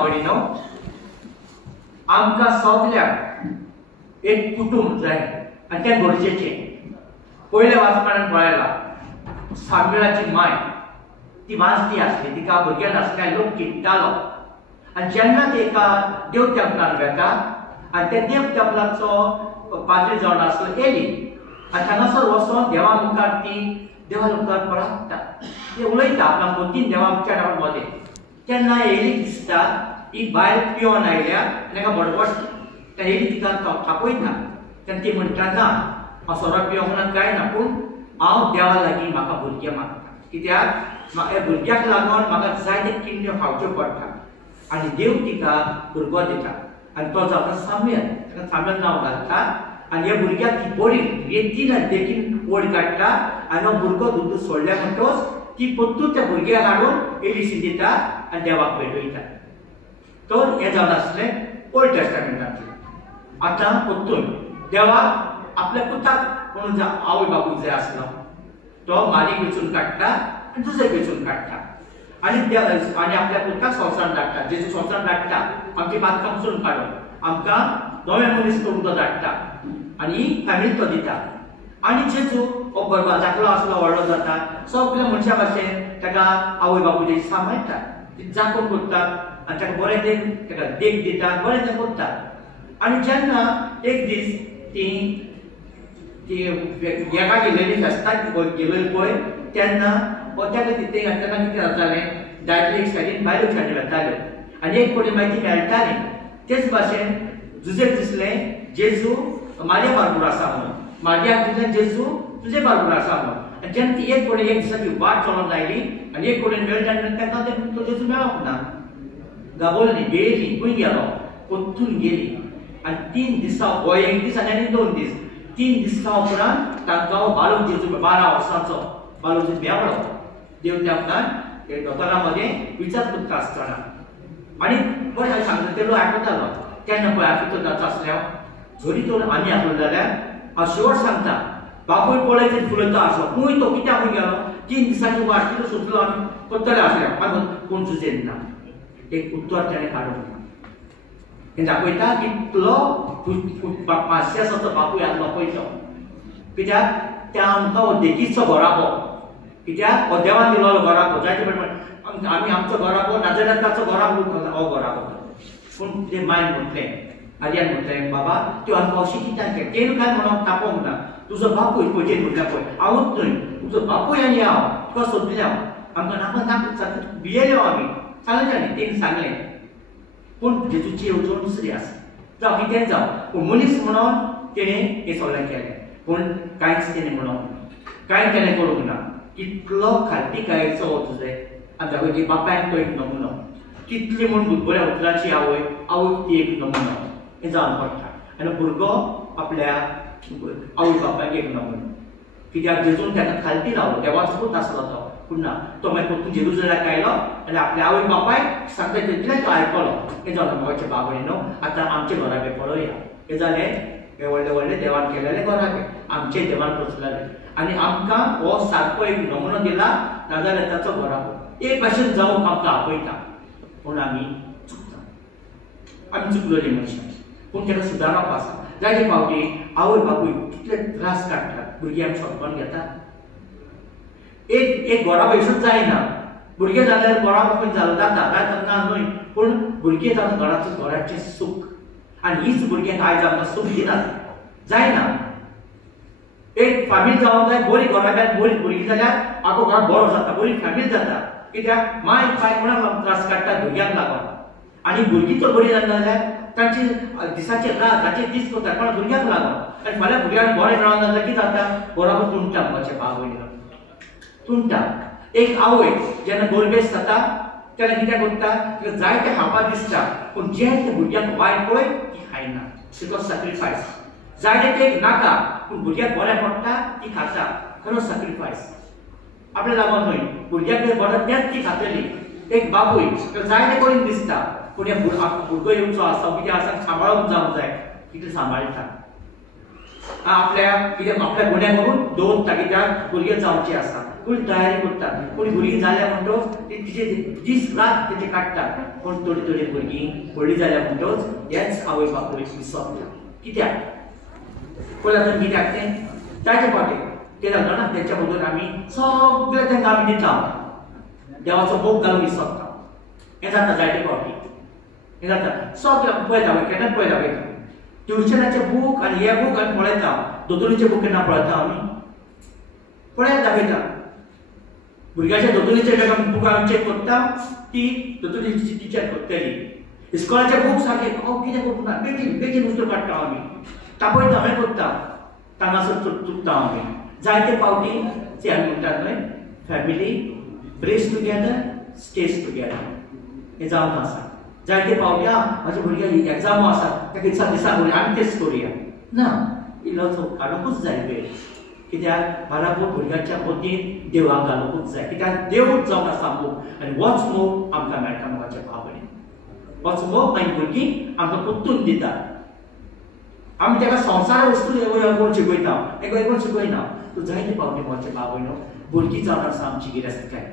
भयणीनो, आमकां सगळ्यांक एक कुटुंब जाय आनी तें गरजेचें. पयल्या वाचपान पळयला सामुएलाची माय ती वाचती आसली, तिका भुरगें नासल्या लोक किट्टालो आनी जेन्ना तिका देव टेंपलान वेता आनी त्या देव टेंपलाचो पाद्री जावन आसलो एली आनी हांगासर वचोन देवा मुखार ती देवा मुखार पळयता, ती उलयता आपल्या मोतीन देवा मुखार मदें. तेन्ना एलीक दिसता ही बायल पियोन आयल्या ताका बडबडटा. त्या एली तिका थापयता. तेन्ना ती म्हणटा ना हांव सोरो पियोंक ना कांय ना, पूण हांव देवा लागीं म्हाका भुरगें मागता, कित्याक म्हाका भुरग्याक लागून म्हाका जायते किण्यो खावच्यो पडटा. आनी देव तिका भुरगो दिता आनी तो जाता सामुएल. ताका सामुएल नांव घालता आनी ह्या भुरग्याक ती बरी रेतीन देखीन ओड काडटा आनी हो भुरगो दूद सोडल्या म्हणटच ती परतून त्या भुरग्याक हाडून एलिशी दिता आनी देवाक भेटयता. तर हें जावन आसलें ओल्ड टेस्टामेंटांतलें. आतां परतून देवाक आपल्या पुताक म्हणून आवय बापूय जाय आसलो, तो मालीक वेचून काडटा आनी दुसरे वेचून काडटा आनी आपल्या पुताक संवसारांत धाडटा. जेजू संवसारांत धाडटा आमची बातकां पसून काडून आमकां नवे मनीस करून तो धाडटा आनी फॅमिली तो दिता. आनी जेजू हो बरबाद धाकलो आसलो व्हडलो जाता, सगळ्या मनशा भाशेन ताका आवय बापूय सांबाळटा, ती जागोन करता आनी ताका बरें ताका देख दिता, बरें तें करता. आनी जेन्ना एक दीस ती एका गेलेली फेस्ताक गेलेली पळय, तेन्ना ताका तेन्ना कितें जातालें, दादले एक सायडीन बायलो सायडीन वताल्यो आनी एक कोणी मागीर ती मेळटाली. तेच भाशेन जुजेक दिसलें जेजू म्हाज्या बारबर आसा म्हणून, म्हाज्याक दिसलें जेजू तुजे बारबर आसा म्हणून. आनी जेन्ना ती एक कोणी एक दिसाची वाट चलोवन लायली आनी एक कोणेन मेळटा तेन्ना तो जेजू मेळोंक ना. गाबोलली गेली, खंय गेलो, परतून गेली आनी 3 दिसां हो एक दीस आनी 2 दीस 3 दिसां उपरांत तांकां बालक जेजू 12 वर्सांचो बालक जेजू मेवलो. देव टेंपलान दोतोरा मदें विचार करता आसतना आनी बरें सांगता ते लोक आयकतालो. तेन्ना पळय आयकता जाता आसल्या जरी तर आमी आसलो जाल्यार हांव शेवट सांगता, बापूय पळयत फुलयता आसलो, खंय तो कित्याक खंय गेलो, 3 दिसांची वाट कितें सुटलो आमी करतले आसल्या कोण सुचयत ना. एक उत्तर ताणें काडूंक ना. हें दाखयता कितलो 500 वर्साचो बापूय आसलो पळय तो, कित्याक त्या आमकां देखीचो घोरापो, कित्याक हो देवान दिलो घोरापो. जायते फावटी आमी आमचो घोरापो नाजाल्यार घोरापो हो घोरापो. पूण ते मायन म्हटलें, आर्यान म्हटलें बाबा त्यो आमकां अशें कित्याक केलें, तें काय म्हणून तापोवंक ना. तुजो बापूय पळय म्हटल्यार पळय हांवूच न्हय, तुजो बापूय आनी हांव तुका सोदल्या आमकां नाका भियेल्यो आमी सांगलें आनी तेणी सांगलें. पूण जेजूची येवजण दुसरी आसा. जावं कितें जावं, पूण मनीस म्हणून तेणें हें सगळें केलें. पूण कांयच तेणें म्हणूंक ना, कांय तेणें करूंक ना. कितलो खालपीकायेचो हो तुजे आनी दाखोवची बापायक तो एक नमुनो, कितली म्हूण बऱ्या उतराची आवय ती एक नमुनो. हें जावन पडटा आनी भुरगो आपल्या आवय बापायक एक नमुनो. कित्याक जेजून ताका खालपी लावलो, देवाचो पूत आसलो तो, पूण ना तो मागीर परतून जेरुसलेमाक आयलो आनी आपल्या आवय बापायक सांगता तितलें तो आयकलो. हें जावन म्हाजे बाबडीनो आतां आमचे घराबे पळोवया. हें जालें हे व्हडले व्हडले देवान केलेले घराबे आमचे देवान पोचलेले आनी आमकां हो सारको एक नमुनो दिला, नाजाल्यार ताचो घराबो एक भाशेन जावंक आमकां आपयता. पूण आमी चुकता, आमी चुकलेली मनशां. पूण ताका सुदारप आसा. जायते फावटी आवय बापूय कितले त्रास काडटात, भुरगीं आमी सोदून घेतात. एक घोडा पैसूच जायना, भुरगें जाल्यार घोडा खंय जालो जाता ना न्हय, पूण भुरगें जावन घराचें सूख आनी हीच भुरग्यांक आयज आमकां सूख दिनात, जायना. एक फॅमिली जावंक जाय, बरी घराब्यान बरी भुरगीं जाल्यार आखो घरा बरो जाता, बरी फॅमिली जाता. कित्याक माय पाय कोणाक त्रास काडटा भुरग्यांक लागून आनी भुरगीं जर बरी जाली जाल्यार तांची दिसाचे रात तांचे दीस करता कोणा भुरग्यांक लागून. आनी फाल्यां भुरग्यांक बरें मेळोन जाल्यार कितें जाता, बरोबर तुंडटा म्हजे भाव तुंडटा. एक आवय जेन्ना गोरबेस जाता तेन्ना कितें करता, तिका जाय तें खावपाक दिसता, पूण जें तें भुरग्यांक वायट पळय ती खायना, बिकॉज सॅक्रिफायस. जाय तें तें नाका पूण भुरग्याक बरें पडटा ती खाता, खरो सॅक्रिफायस. आपल्या लागून न्हय, भुरग्याक बरें तेंच ती खातली. एक बापूय जाय तें करून दिसता, पूण हे भुरगो येवचो आसा कितें आसा सांबाळूंक जावंक जाय, कितें सांबाळटा. आपल्या कितें आपल्या गुन्या करून दवरता, कित्याक भुरगें जावचें आसा. फुल तयारी करता कोणी भुरगीं जाल्या म्हणटोच तिचे दीस रात तेचे काडटा पूण थोडी थोडी भुरगीं व्हडलीं जाल्या म्हणटोच हेच आवय बापूय विसरता कित्याक पळय आतां कित्याक तें जायते फावटी ते जाता ना तेच्या बरोबर आमी सगळें तांकां आमी दिता देवाचो मोग घालून विसरता हें जाता जायते फावटी हें जाता सगळें पळयता केन्ना पळयता पळयता ट्युशनाचे बूक आनी हे बूक आमी पळयता दोतोरीचे बूक केन्ना पळयता आमी पळयता दाखयता भुरग्याच्या दोतोरीचे बूक आमी चॅक करता ती दोतोरीची टिचर करतली इस्कॉलाचे बूक सारके कितें करता बेगीन बेगीन उतर काडटा आमी तापयता हें करता तांगासर चुकता आमी जायते फावटी ते आमी म्हणटात न्हय family brace together stage together हें जावन आसा जायते फावटी म्हाज्या भुरग्याक एग्जामो आसा ताका दिसा करूया आमी तेच करूया ना इल्लोसो काडूंकूच जाय वेळ कित्याक बाराबोर भुरग्याच्या मतीन देवाक घालूंकूच जाय कित्याक देवूच जावन आसा मोग आनी होच मोग आमकां मेळटा मोगाच्या भावनेन होच मोग आनी भुरगीं आमकां परतून दिता आमी ताका संवसार वस्तू कोण शिकयता एक कोण शिकयना तूं जायते फावटी मोगाच्या भावनो भुरगीं जावन आसा आमची गिरेस्तकाय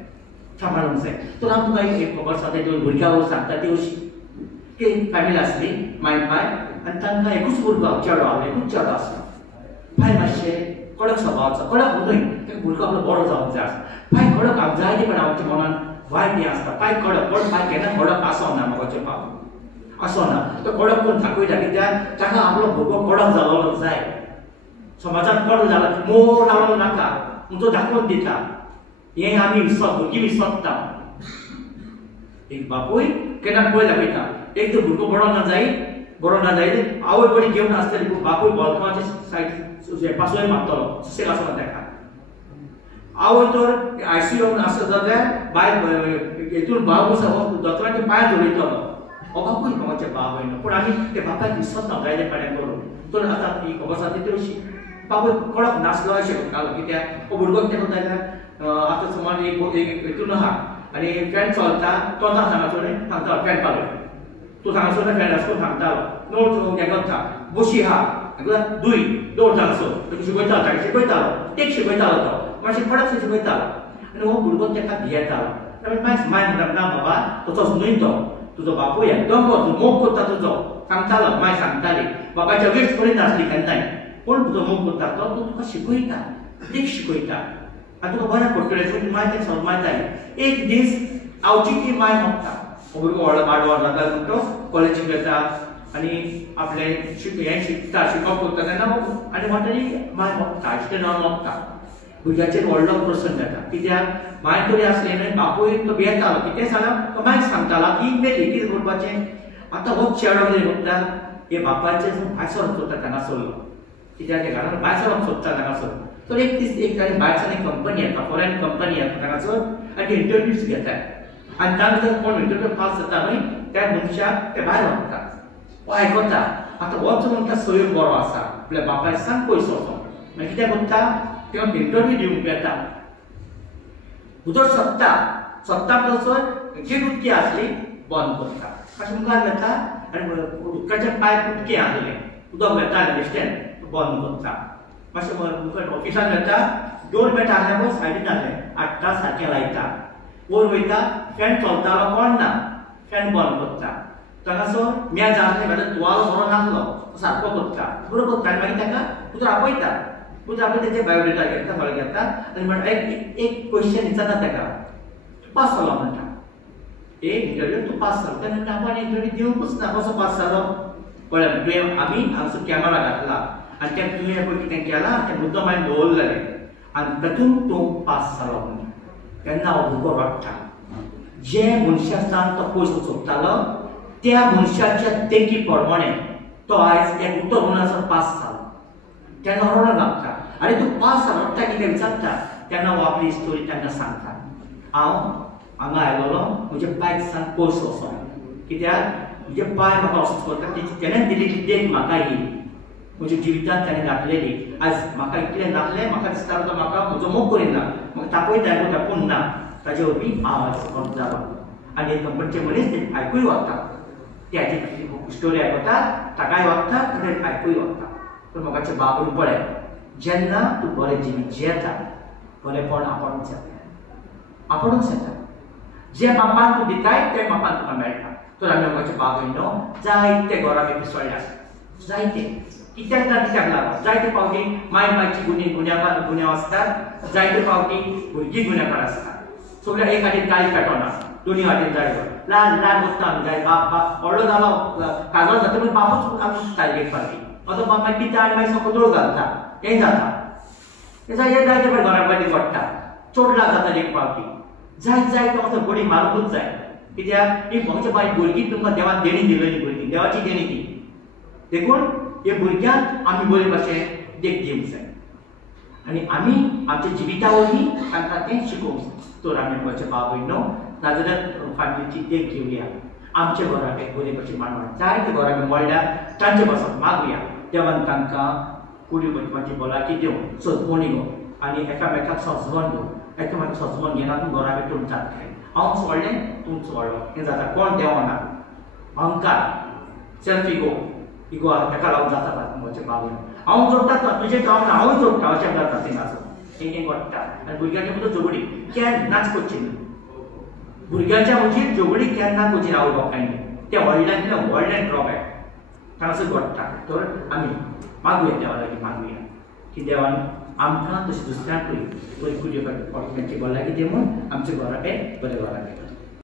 सांबाळूंक जाय तर हांव तुका एक खबर आसा ते भुरग्यां सांगता ती अशी की फॅमिली आसली माय आनी तांकां एकूच भुरगो चेडो आसलो एकूच चेडो आसलो बाय मातशें कडक स्वभावाचो कडक न्हय तेका भुरगो आपलो बरो जावंक जाय आसता बाय कडक हांव जायते पण आमच्या मनान वायट हें आसता बाय कडक पण बाय केन्ना कडक आसोना मोगाचें भाव आसोना तो कडक करून दाखयता कित्याक ताका आपलो भुरगो कडक जालोलो जाय समाजांत कडक जाला मोग लावलो नाका तो दाखोवन दिता हें आमी भुरगीं विसरता एक बापूय केन्ना पळय दाखयता एक तर भुरगो बरो ना जायत आवय बरी घेवन आसतली पूण बापूय बॉलकाचे सायड पासोय मारतलो सुसेग आसना ताका आवय तर आयसीयून आसत जाल्यार भायर हेतून भाव आसा दोतोराच्या पांयां जोडयतलो हो बापूय मोगाचें भाव न्हू पूण आमी ते बापायक विसरता जायते पाण्यां करून तर आतां ती खबर आसा ती अशी बापूय कडक नासलो अशें करतालो कित्याक हो भुरगो कितें करता जाल्यार आतां समज एक हेतून आहा आनी फॅन चलता तो ना सांगसो सांगता फॅन पालय तूं सांगसो ना फॅन आसो सांगतालो नोट हें करता बशी आहा दुय दोर सांगसो शिकयतालो ताका शिकयतालो एक शिकयतालो तो मातशें कडक शिकयतालो आनी हो भुरगो ताका भियेतालो माय म्हणटा ना बाबा तसोच न्हय तो तुजो बापूय एकदम बरो मोग करता तुजो सांगतालो माय सांगताली बाबाच्या वेस्ट करीत नासली केन्नाय पूण तुजो मोग करता तो तुका शिकयता एक शिकयता आनी तुका बऱ्या पडटलें माय तें समजताली एक दीस आवची ती माय मोगता भुरगो व्हडलो वाडो जाता म्हणटो कॉलेजीक वता आनी आपलें हें शिकता शिकप करता तेन्ना आनी म्हणटरी माय मोगता हाचें नांव मोगता भुरग्याचेर व्हडलो प्रसंग जाता कित्याक माय तरी आसलें न्हय बापूय तो भियेतालो कितें सांगला तो मायक सांगतालो की मेली कितें करपाचें आतां हो चेडो कितें करता हे बापाचें भायर सरप सोदता हांगासरलो कित्याक हे घरान भायर सरप सोदता हांगासर तर एक दीस एक भायरसान एक कंपनी येता फॉरेन कंपनी येता हांगासर आनी इंटरव्यूज घेतात आनी तांकां कोण इंटरव्यू पास जाता न्हय त्या मनशाक ते भायर व्हरता हो आयकता आतां होच म्हणटा सयो बरो आसा आपल्या बापायक सांग पयसो वचो मागीर कितें करता तें इंटरव्यू दिवंक येता उदक सोदता तसोच जी उदकी आसली बंद करता मातशें मुखार घेता आनी उदकाचे पायप उदकी आसलें उदक वेता अंडरस्टँड बंद करता मातशें मुखार ऑफिसान घेता डोर मॅट आसलें पळय सायडीन आसलें हाडटा सारकें लायता वयर वयता फॅन चलतालो कोण ना फॅन बंद करता तांगासो मॅच आसलें म्हणल्यार तुवालो बरो नासलो सारको करता बरो करता आनी मागीर ताका उतर आपयता उतर आपयता तेजे बायोडेटा घेता फळ घेता आनी म्हणटा एक क्वेश्चन विचारता ताका तूं पास जालो म्हणटा एक इंटरव्यू तूं पास जालो तेन्ना म्हणटा आपूण इंटरव्यू दिवंकूच ना कसो पास जालो पळय तुवें आमी हांगसर कॅमेरा घातला आनी तें तुवें पळय कितें केलां तें मुद्दम हांवें दवरलेलें आनी तातूंत तूं पास जालो म्हणटा तेन्ना हो भुरगो रडटा जे मनशासान तो पयसो सोदतालो त्या मनशाच्या तेंकी प्रमाणे तो आयज एक उत्तर म्हणून पास जालो तेन्ना रडो लागता आनी तूं पास जालो रडटा कितें विचारता तेन्ना हो आपली स्टोरी तांकां सांगता हांव हांगा आयलोलो म्हज्या पांयक सांग पयसो वचो कित्याक म्हजे पांय म्हाका वचूंक करता तेणें दिल्ली देख म्हाका ही म्हज्या जिवितांत ताणें घातलेली आयज म्हाका इतलें जातलें म्हाका दिसता तो म्हाका म्हजो मोग करिना म्हाका तापयता आयकता पूण ना ताजे वरवीं हांव आयज जालो आनी एक कंपनीचे मनीस तें आयकूय वता ते हाची स्टोरी आयकता ताकाय वागता आनी आयकूय वता तर म्हाका बाबून पळय जेन्ना तूं बरें जिवीत जियेता बरेंपण आपोवंक जाय आपणूच येता जे मापान तूं दिताय ते मापान तुका मेळटा तर आमी म्हजे बाब भयणो जायते घरा भितर सोडले आसता जायते कित्याक ना कित्याक लागून जायते फावटी माय मायची गुन्यांव आसतात जायते फावटी भुरगीं गुन्यांवकार आसतात सगळ्या एक हातीन ताळी पेटोना दोनी हातीन ताळी ल्हान ल्हान वस्ता आमी जाय बाप बाप व्हडलो जालो काजळ जाता पूण बापूच आमी ताळी घेवपाची असो बाप मागीर पिता आनी मागीर सकयल दोळ घालता हें जाता हे जायते फावटी घरा बरें पडटा चोडला जाता एक फावटी जाय तो असो बडी मारूंकूच जाय कित्याक ही आमच्या बाय भुरगीं तुमकां देवान देणी दिल्ली भुरगीं देवाची देणी ती देखून हे भुरग्यांक आमी बरे भाशेन देख दिवंक जाय आनी आमी आमच्या जिविता वरवीं तांकां तें शिकोवंक जाय तर आमी म्हजे बाब भयणो नाजाल्यार फॅमिलीची देख घेवया आमच्या घराक एक बरे भशेन मांडून जायते घराक मोडल्या तांचे पासून मागुया देवान तांकां कुडी भटमाची भलायकी दिवं सजमणी गो आनी एकामेकाक सजमन दिवं एकामेकाक सजमन घेना तूं घरा भितर जात काय हांवच व्हडलें तूंच व्हडलो हें जाता कोण देवना अहंकार सेल्फ इगो ताका लागून जाता म्हजे बाबून हांव जोडटा तुजें जावं ना हांवूय जोडटा अशें जाता तें नाचून हें घडटा आनी भुरग्यांच्या मदीं झगडी केन्नाच करची न्हू भुरग्यांच्या मदीं झगडी केन्ना करची ना आवय बापायनी तें व्हडल्यान व्हडलें ड्रॉबॅक तांकां घडटा तर आमी मागुया देवा लागीं मागुया की देवान आमकां तशें दुसऱ्यांकूय बरी कुडी भटमाची भलायकी दी म्हूण आमच्या घराक बरें घराक